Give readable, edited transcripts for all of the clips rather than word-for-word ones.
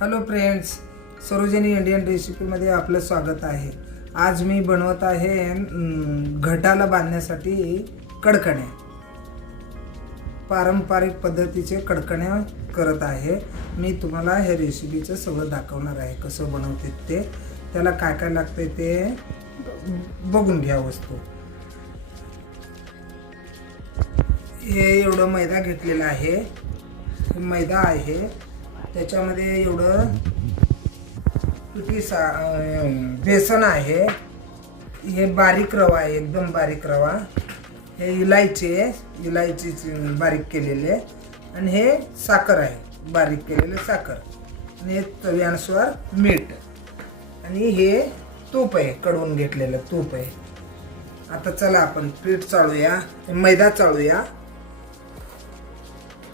Hello friends, Sarojini Indian रेसिपीमध्ये आपलं स्वागत आहे। आज मी बनवत आहे घटाला बांधण्यासाठी कडकण्या। पारंपरिक पद्धतीचे कडकण्या करत आहे। मी तुम्हाला हे रेसिपीचं सगळं दाखवणार आहे, कसं बनवते ते, त्याला काय काय लागते ते बघून घ्या वस्तू। हे एवढं मैदा घेतलेला आहे, मैदा आहे, त्याच्यामध्ये एवढं बेसन आहे, हे बारीक रवा आहे, एकदम बारीक रवा, हे इलायची बारीक केलेले, आणि हे साखर आहे, बारीक केलेले साखर, आणि हे चवीनुसार मीठ, आणि हे तूप आहे, कडवून घेतलेलं तूप आहे। आता चला आपण पीठ चाळूया, मैदा चाळूया।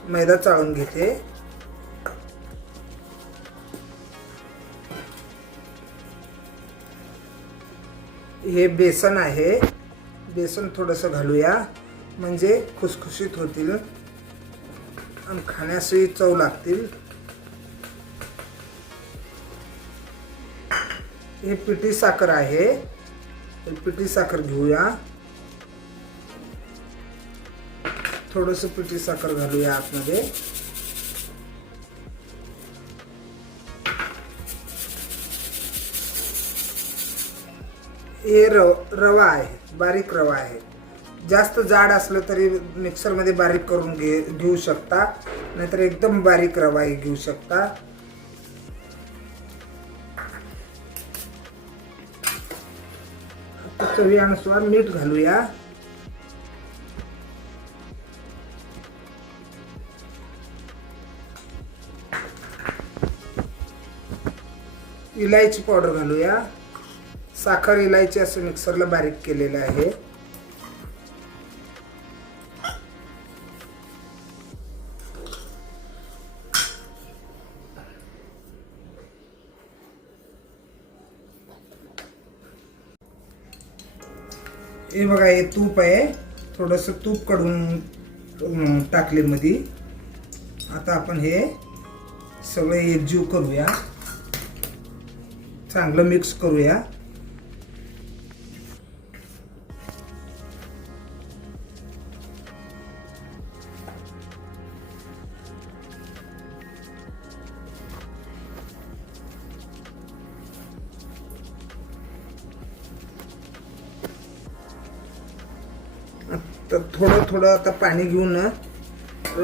मैदा चाळून घेते। हे बेसन आहे, बेसन थोडंसं घालूया म्हणजे खुसखुशीत होतील आणि खाण्यासही चव लागतील। हे पिठी साखर आहे, पिठी साखर घेऊया, थोडंसं पिठी साखर घालूया आतमध्ये। हे रवा आहे, बारीक रवा आहे, जास्त जाड असलं तरी मिक्सर मध्ये बारीक करून घेऊ शकता, नाहीतर एकदम बारीक रवा घेऊ शकता। चवीनुसार मीठ घालूया। इलायची पावडर घालूया, साखर इलायची असं मिक्सरला बारीक केलेलं आहे। हे बघा, हे तूप आहे, थोडंसं तूप काढून टाकले मध्ये। आता आपण हे सगळं एकजीव करूया, चांगलं मिक्स करूया। तर थोडं थोडं आता पाणी घेऊन,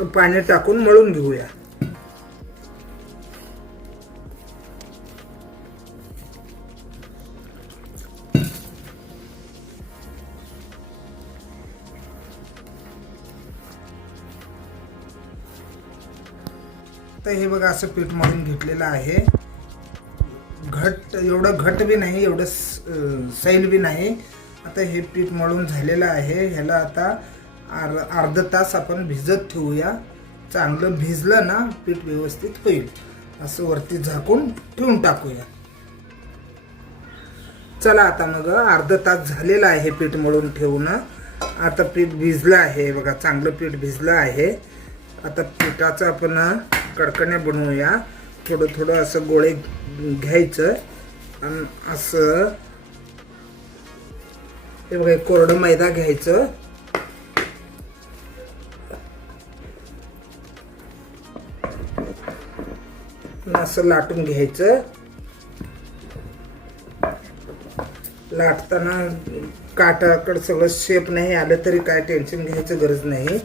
पाणी टाकून मळून घेऊया। तर हे बघा, असं पीठ मळून घेतलेलं आहे। एवढं घट बी नाही, एवढं सैल बी नाही। आता हे पीठ मळून झालेलं आहे, ह्याला आता अर्धा तास आपण भिजत ठेवूया। चांगलं भिजलं ना पीठ व्यवस्थित होईल, असं वरती झाकून ठेवून टाकूया। चला आता मग अर्धा तास झालेला आहे पीठ मळून ठेवून। आता पीठ भिजलं आहे बघा, चांगलं पीठ भिजलं आहे। आता पिठाचं आपण कडकण्या बनवूया। थोडं थोडं असं गोळे घ्यायचं आणि असं हे बघा, कोरडं मैदा घ्यायचं, असं लाटून घ्यायचं। लाटताना काटाकडे सगळं शेप नाही आलं तरी काय टेन्शन घ्यायचं गरज नाही।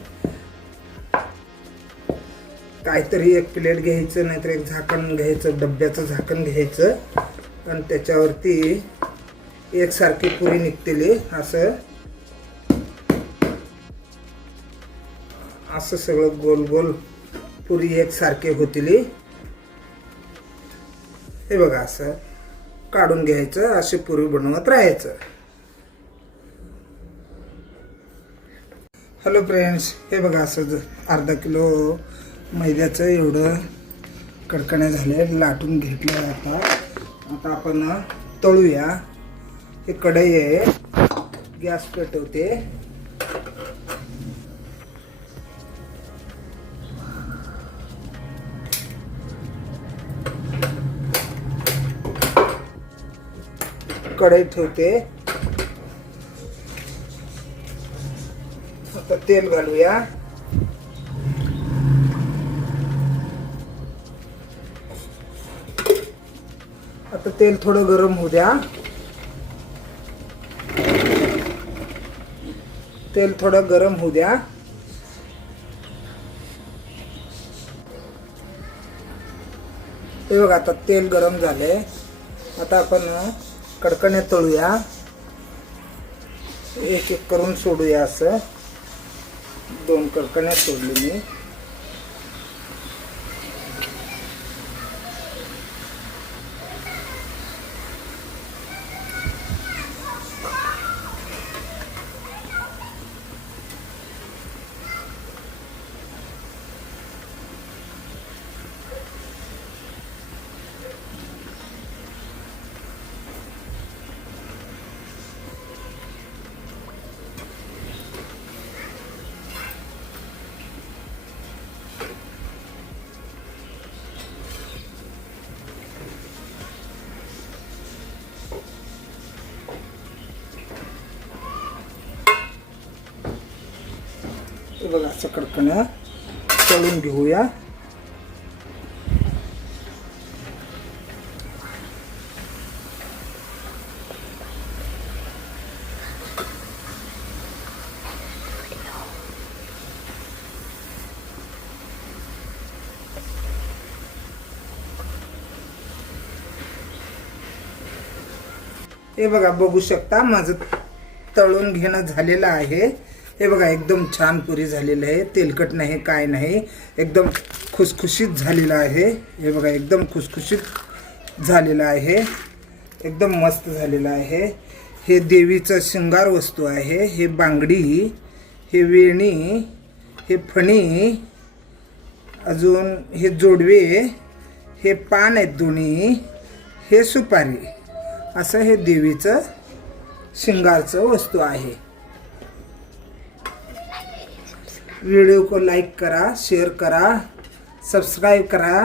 काहीतरी एक प्लेट घ्यायचं, नाहीतर एक झाकण घ्यायचं, डब्याचं झाकण घ्यायचं, आणि त्याच्यावरती एकसारखी पुरी निघतेली असं असं सगळं गोल गोल पुरी एकसारखे होतील। हे बघा, असं काढून घ्यायचं, अशी पुरी बनवत राहायचं। हॅलो फ्रेंड्स, हे बघा, असं अर्धा किलो मैद्याचं एवढं कडकण्या झाले, लाटून घेतलं। आता आपण तळूया। हे कढई आहे, गॅस पेटवते। कढई ठेवते. आता तेल घालूया. आता तेल थोडं गरम होऊ द्या. तेल थोडं गरम होऊ द्या. हे बघा आता तेल गरम झाले. आता आपण कडकण्या तळूया. एक एक करून सोडूया. असं 2 कडकण्या सोडले मी. हे बघा असं कडकण्या तळून घेऊया. हे बघा बघू शकता माझं तळून घेणं झालेलं आहे. हे बघा एकदम छान पुरी झालेलं आहे. तेलकट नाही काय नाही. एकदम खुसखुशीत झालेलं आहे. हे बघा एकदम खुसखुशीत झालेलं आहे. एकदम मस्त झालेलं आहे. हे देवीचं शृंगार वस्तू आहे. हे बांगडी, हे वेणी, हे फणी, अजून हे जोडवे, हे पान आहेत दोन्ही, हे सुपारी. असं हे देवीचं शृंगारचं वस्तू आहे. वीडियो को लाइक करा, शेअर करा, सबस्क्राईब करा.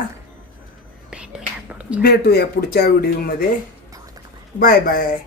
भेटूया पुढच्या व्हिडिओमध्ये. Bye bye.